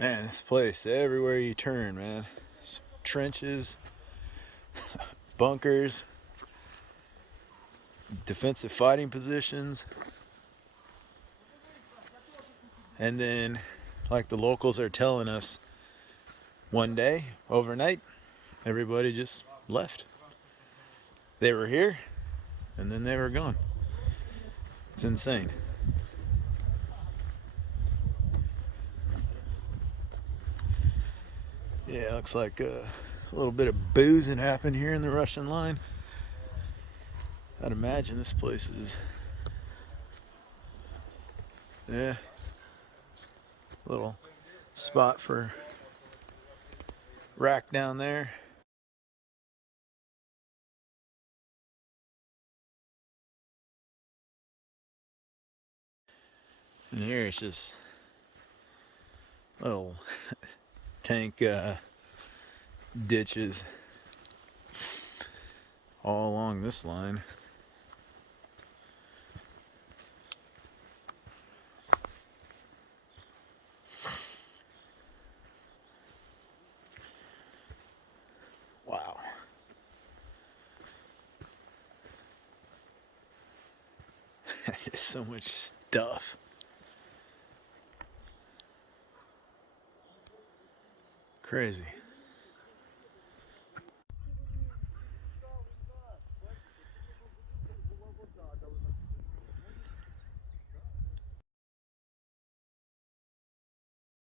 Man, this place, everywhere you turn, man. Trenches, bunkers, defensive fighting positions. And then, like the locals are telling us, one day, overnight, everybody just left. They were here, and then they were gone. It's insane. Yeah, looks like a little bit of boozing happened here in the Russian line. I'd imagine this place is, yeah, a little spot for rack down there. And here it's just little tank ditches all along this line. Wow. There's so much stuff. Crazy.